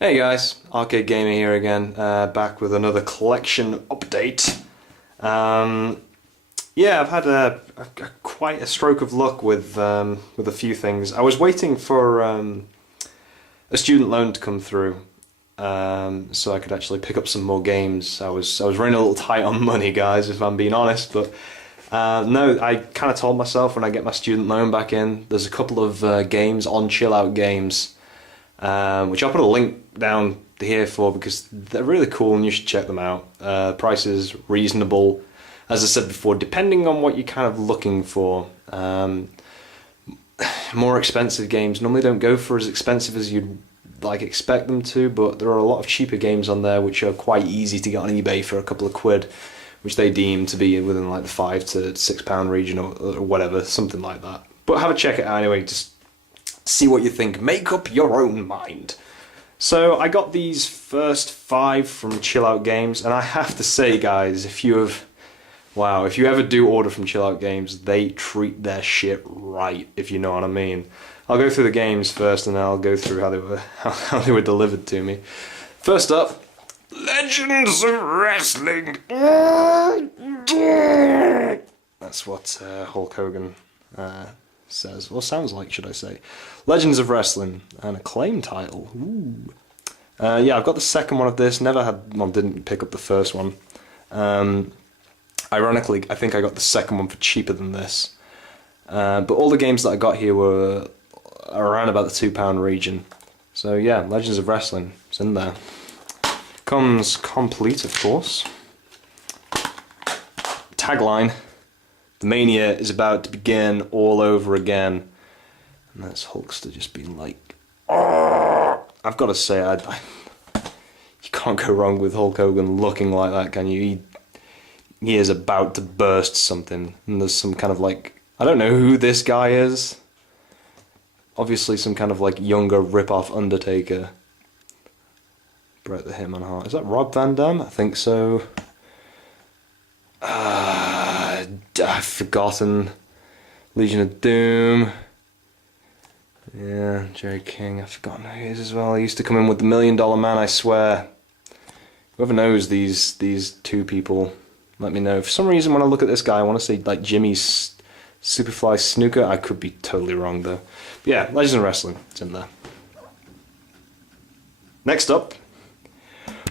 Hey guys, Arcade Gamer here again, back with another collection update. Yeah, I've had quite a stroke of luck with a few things. I was waiting for a student loan to come through, so I could actually pick up some more games. I was running a little tight on money, guys, if I'm being honest. But no, I kind of told myself when I get my student loan back in, there's a couple of games on Chill Out Games. Which I'll put a link down here for because they're really cool and you should check them out. Price is reasonable, as I said before, depending on what you're kind of looking for. More expensive games normally don't go for as expensive as you'd expect them to, but there are a lot of cheaper games on there which are quite easy to get on eBay for a couple of quid, which they deem to be within the £5 to £6 region or whatever, something like that. But have a check it out anyway, just see what you think. Make up your own mind. So I got these first 5 from Chill Out Games, and I have to say, guys, if you ever do order from Chill Out Games, they treat their shit right, if you know what I mean. I'll go through the games first, and then I'll go through how they were delivered to me. First up, Legends of Wrestling. That's what Hulk Hogan says, or sounds like, should I say. Legends of Wrestling, an acclaimed title. Ooh. Yeah, I've got the second one of this. Didn't pick up the first one. Ironically, I think I got the second one for cheaper than this. But all the games that I got here were around about the £2 region. So yeah, Legends of Wrestling, it's in there. Comes complete, of course. Tagline: the mania is about to begin all over again. And that's Hulkster just being like, oh! I've got to say, you can't go wrong with Hulk Hogan looking like that, can you? He is about to burst something. And there's some kind of I don't know who this guy is. Obviously some kind of younger rip-off Undertaker. Bret the Hitman Hart. Is that Rob Van Dam? I think so. I've forgotten. Legion of Doom. Yeah, Jerry King. I've forgotten who he is as well. He used to come in with the $1 Million Man, I swear. Whoever knows these two people, let me know. For some reason, when I look at this guy, I want to say Jimmy's Superfly Snooker. I could be totally wrong though. But yeah, Legends of Wrestling. It's in there. Next up,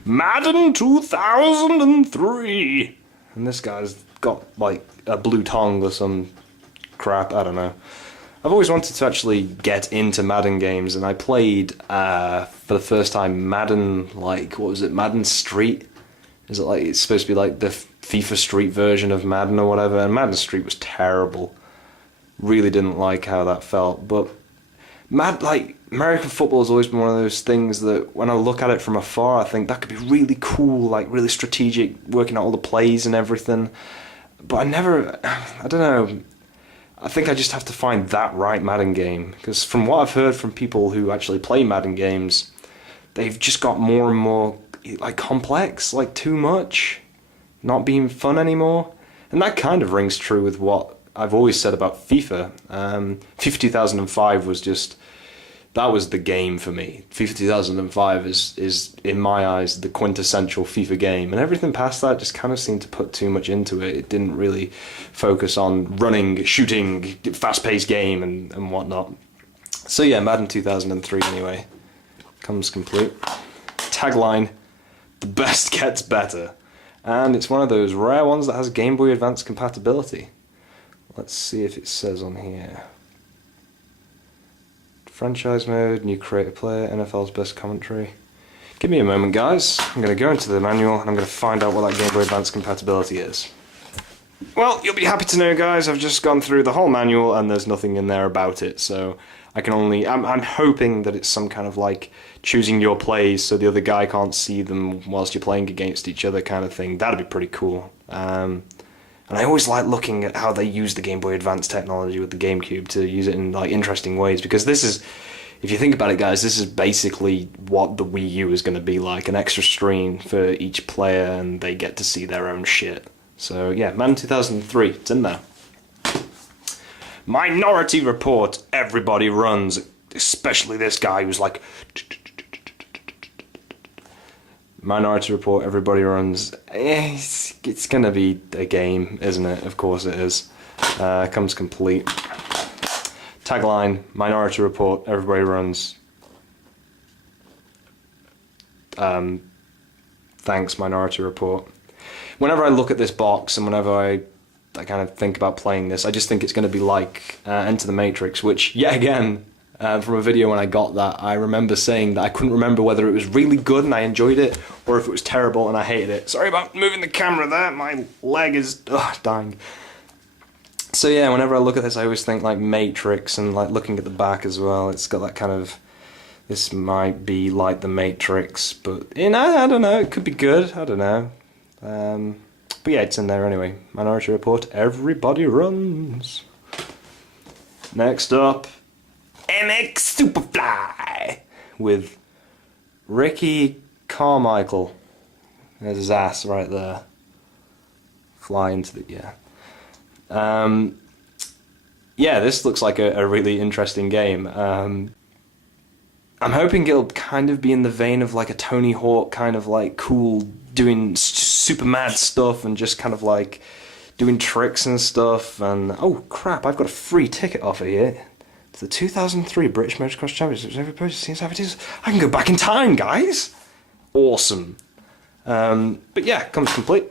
Madden 2003. And this guy's got a blue tongue or some crap, I don't know. I've always wanted to actually get into Madden games, and I played for the first time Madden, what was it, Madden Street? Is it it's supposed to be the FIFA Street version of Madden or whatever, and Madden Street was terrible. Really didn't like how that felt, but American football has always been one of those things that when I look at it from afar, I think that could be really cool, really strategic, working out all the plays and everything. But I don't know, I think I just have to find that right Madden game, because from what I've heard from people who actually play Madden games, they've just got more and more complex, too much, not being fun anymore. And that kind of rings true with what I've always said about FIFA. FIFA 2005 was that was the game for me. FIFA 2005 is in my eyes the quintessential FIFA game, and everything past that just kind of seemed to put too much into it. It didn't really focus on running, shooting, fast-paced game and whatnot. So yeah, Madden 2003 anyway, comes complete. Tagline: the best gets better. And it's one of those rare ones that has Game Boy Advance compatibility. Let's see if it says on here. Franchise mode, new creative player, NFL's best commentary. Give me a moment, guys. I'm going to go into the manual and I'm going to find out what that Game Boy Advance compatibility is. Well, you'll be happy to know, guys, I've just gone through the whole manual and there's nothing in there about it, so I'm hoping that it's some kind of choosing your plays so the other guy can't see them whilst you're playing against each other kind of thing. That'd be pretty cool. And I always like looking at how they use the Game Boy Advance technology with the Gamecube to use it in interesting ways, because this is, if you think about it, guys, this is basically what the Wii U is going to be like, an extra screen for each player and they get to see their own shit. So yeah, Madden 2003, it's in there. Minority Report, everybody runs, especially this guy who's like, Minority Report, Everybody Runs. It's gonna be a game, isn't it? Of course it is. Comes complete. Tagline, Minority Report, Everybody Runs. Thanks, Minority Report. Whenever I look at this box and whenever I kind of think about playing this, I just think it's going to be like Enter the Matrix, which, yet again, from a video when I got that, I remember saying that I couldn't remember whether it was really good and I enjoyed it, or if it was terrible and I hated it. Sorry about moving the camera there, my leg is dying. So yeah, whenever I look at this, I always think like Matrix, and like looking at the back as well, it's got that kind of, this might be like the Matrix, but you know, I don't know, it could be good, I don't know. But yeah, it's in there anyway. Minority Report, Everybody Runs. Next up, MX Superfly with Ricky Carmichael. There's his ass right there. Fly into the, yeah, this looks like a really interesting game. I'm hoping it'll kind of be in the vein of like a Tony Hawk, kind of like cool, doing super mad stuff and just kind of like doing tricks and stuff. And oh crap, I've got a free ticket offer here. It's the 2003 British Motocross Championships. Everybody seems to have it. I can go back in time, guys. Awesome. But yeah, comes complete.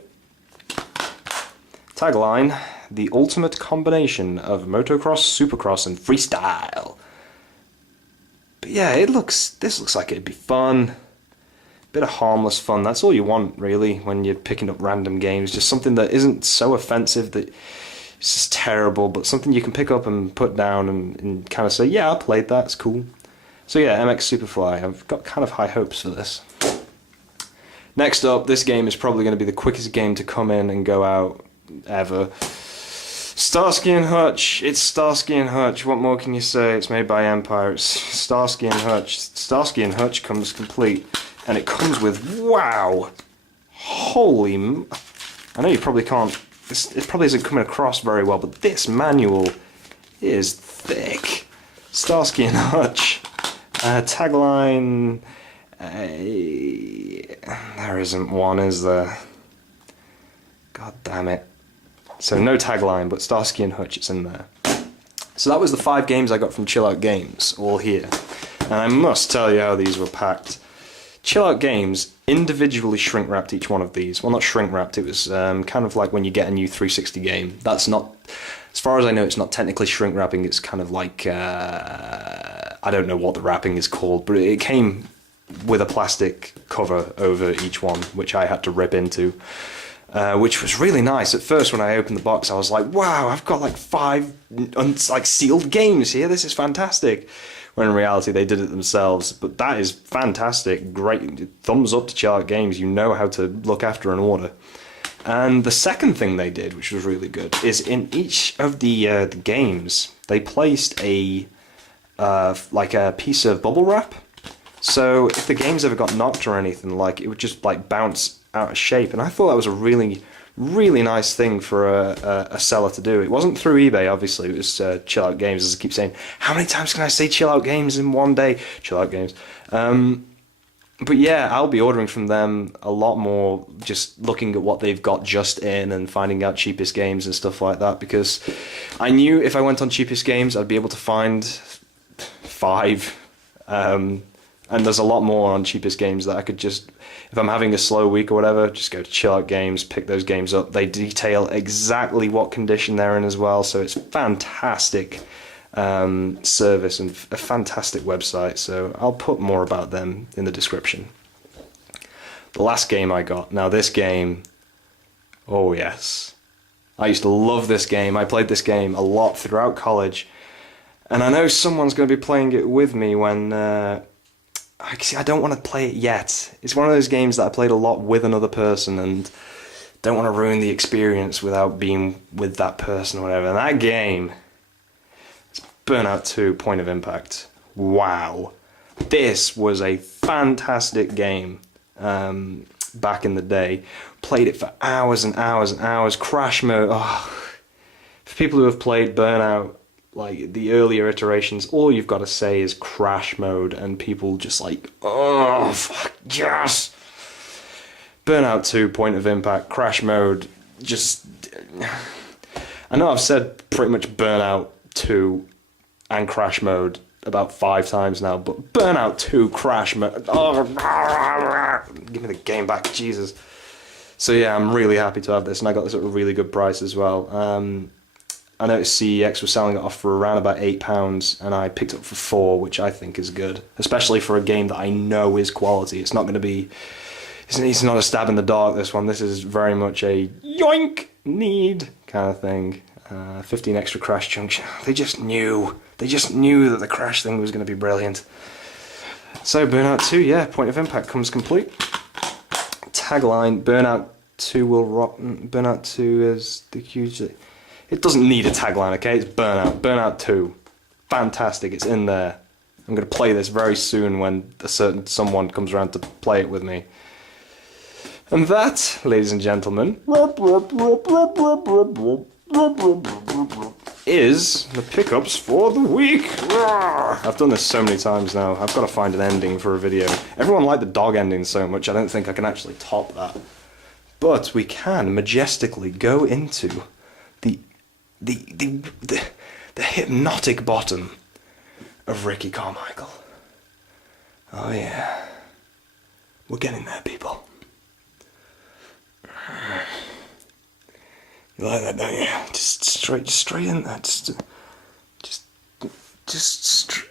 Tagline, the ultimate combination of motocross, supercross and freestyle. But yeah, this looks like it'd be fun. Bit of harmless fun, that's all you want really when you're picking up random games. Just something that isn't so offensive that it's just terrible, but something you can pick up and put down and kind of say, yeah, I played that, it's cool. So yeah, MX Superfly, I've got kind of high hopes for this. Next up, this game is probably going to be the quickest game to come in and go out ever. Starsky and Hutch. It's Starsky and Hutch. What more can you say? It's made by Empire. It's Starsky and Hutch. Starsky and Hutch comes complete, and it comes with, wow, holy. I know you probably can't. It probably isn't coming across very well, but this manual is thick. Starsky and Hutch. Tagline. There isn't one, is there? God damn it. So no tagline, but Starsky and Hutch, it's in there. So that was the 5 games I got from Chill Out Games, all here. And I must tell you how these were packed. Chill Out Games individually shrink wrapped each one of these. Well, not shrink wrapped, it was kind of like when you get a new 360 game. That's not, as far as I know, it's not technically shrink wrapping, it's kind of like, I don't know what the wrapping is called, but it came with a plastic cover over each one, which I had to rip into. Which was really nice. At first, when I opened the box, I was like, wow, I've got like 5 like sealed games here, this is fantastic. When in reality, they did it themselves. But that is fantastic, great, thumbs up to Chill Out Games, you know how to look after an order. And the second thing they did, which was really good, is in each of the games, they placed a like a piece of bubble wrap. So if the games ever got knocked or anything, like it would just like bounce out of shape, and I thought that was a really, really nice thing for a seller to do. It wasn't through eBay, obviously, it was Chill Out Games, as I keep saying. How many times can I say Chill Out Games in one day? Chill Out Games. But yeah, I'll be ordering from them a lot more, just looking at what they've got just in and finding out cheapest games and stuff like that, because I knew if I went on cheapest games, I'd be able to find 5. And there's a lot more on cheapest games that I could just, if I'm having a slow week or whatever, just go to Chill Out Games, pick those games up. They detail exactly what condition they're in as well, so it's fantastic service and a fantastic website. So I'll put more about them in the description. The last game I got, now this game, oh yes, I used to love this game. I played this game a lot throughout college, and I know someone's going to be playing it with me when I don't want to play it yet. It's one of those games that I played a lot with another person and don't want to ruin the experience without being with that person or whatever. And that game, it's Burnout 2, Point of Impact. Wow. This was a fantastic game back in the day. Played it for hours and hours and hours. Crash mode. Oh. For people who have played Burnout, like the earlier iterations, all you've got to say is crash mode, and people just like, oh, fuck, yes! Burnout 2, Point of Impact, Crash Mode, just... I know I've said pretty much Burnout 2 and Crash Mode about 5 times now, but Burnout 2, Crash Mode... Oh, give me the game back, Jesus. So yeah, I'm really happy to have this, and I got this at a really good price as well. I noticed CEX was selling it off for around about £8, and I picked it up for 4, which I think is good, especially for a game that I know is quality. It's not going to be... It's not a stab in the dark, this one. This is very much a yoink, need kind of thing. 15 extra crash chunks. They just knew that the crash thing was going to be brilliant. So Burnout 2, yeah, Point of Impact comes complete. Tagline, Burnout 2 will rock. Burnout 2 is the huge... It doesn't need a tagline, okay? It's Burnout. Burnout 2. Fantastic, it's in there. I'm going to play this very soon when a certain someone comes around to play it with me. And that, ladies and gentlemen, is the pickups for the week. I've done this so many times now. I've got to find an ending for a video. Everyone liked the dog ending so much, I don't think I can actually top that. But we can majestically go into the hypnotic bottom of Ricky Carmichael. Oh yeah. We're getting there, people. You like that, don't you? Just straight in there. Just straight.